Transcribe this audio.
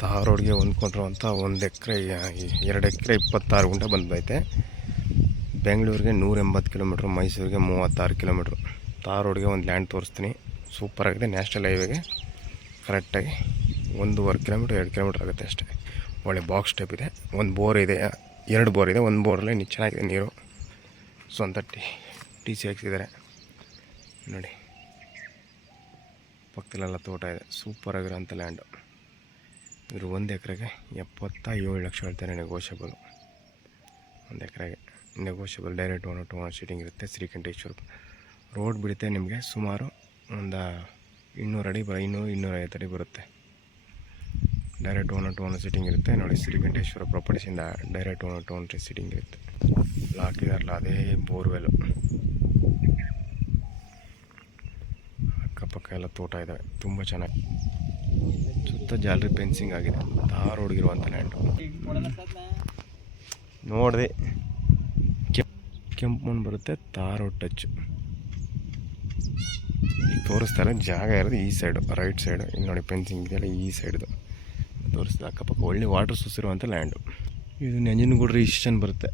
ತಾರ್ ರೋಡ್ಗೆ ಹೊಂದ್ಕೊಂಡಿರುವಂಥ 1 ಎಕರೆ 2 ಎಕರೆ 26 ಗುಂಟೆ ಬಂದೈತೆ. ಬೆಂಗಳೂರಿಗೆ 180 ಕಿಲೋಮೀಟ್ರ್, ಮೈಸೂರಿಗೆ 36 ಕಿಲೋಮೀಟ್ರ್. ತಾರ್ ರೋಡ್ಗೆ ಒಂದು ಲ್ಯಾಂಡ್ ತೋರಿಸ್ತೀನಿ. ಸೂಪರಾಗಿದೆ. ನ್ಯಾಷನಲ್ ಹೈವೇಗೆ ಕರೆಕ್ಟಾಗಿ 1.5 ಕಿಲೋಮೀಟ್ರ್ 2 ಕಿಲೋಮೀಟ್ರ್ ಆಗುತ್ತೆ ಅಷ್ಟೇ. ಒಳ್ಳೆ ಬಾಕ್ಸ್ ಟೈಪ್ ಇದೆ. ಒಂದು ಬೋರ್ ಇದೆ, 2 ಬೋರ್ ಇದೆ. ಒಂದು ಬೋರಲ್ಲಿ ಚೆನ್ನಾಗಿದೆ ನೀರು. ಸ್ವಂತ ಟಿ ಸಿ ಹಾಕ್ಸಿದ್ದಾರೆ ನೋಡಿ. ಪಕ್ಕದಲ್ಲೆಲ್ಲ ತೋಟ ಇದೆ. ಸೂಪರಾಗಿರೋಂಥ ಲ್ಯಾಂಡು. ಇವರು 1 ಎಕರೆಗೆ 77 ಲಕ್ಷ ಹೇಳ್ತಾರೆ. ನೆಗೋಷಿಯಬಲ್. 1 ಎಕರೆಗೆ negotiable. Direct owner to owner seating ಇರುತ್ತೆ. ಶ್ರೀಕಂಠೇಶ್ವರ ರೋಡ್ ಬಿಡುತ್ತೆ ನಿಮಗೆ. ಸುಮಾರು ಒಂದು 200 ಅಡಿ 250 ಅಡಿ ಬರುತ್ತೆ. Direct owner to owner seating ಇರುತ್ತೆ ನೋಡಿ. ಶ್ರೀಕಂಠೇಶ್ವರ ಪ್ರಾಪರ್ಟೀಸಿಂದ direct owner to owner seating ಇರುತ್ತೆ. ಹಾಕಿದಾರಲ್ಲ ಅದೇ ಬೋರ್ವೆಲ್ಲು. ಅಕ್ಕಪಕ್ಕ ಎಲ್ಲ ತೋಟ ಇದ್ದಾವೆ. ತುಂಬ ಚೆನ್ನಾಗಿ ಸುತ್ತ ಜಾಲರಿ ಫೆನ್ಸಿಂಗ್ ಆಗಿದೆ. ತಾರ್ ರೋಡ್ಗಿರುವಂಥ ಲ್ಯಾಂಡು ನೋಡಿದೆ. ಕೆಂಪು ಮಣ್ಣು ಬರುತ್ತೆ. Tar road touch. ಈಗ ತೋರಿಸ್ತಾರೆ. ಜಾಗ ಇರೋದು ಈ ಸೈಡು, ರೈಟ್ ಸೈಡು. ಇಲ್ಲಿ ನೋಡಿ ಫೆನ್ಸಿಂಗ್ ಇದೆಯಲ್ಲ, ಈ ಸೈಡ್ದು ತೋರಿಸ್ತಾರೆ. ಅಕ್ಕಪಕ್ಕ ಒಳ್ಳೆ ವಾಟರ್ ಸೋರ್ಸ್ ಇರುವಂಥ ಲ್ಯಾಂಡು. ಇದು ನಂಜನಗೂಡು ರಿಜಿಸ್ಟ್ರೇಷನ್ ಬರುತ್ತೆ.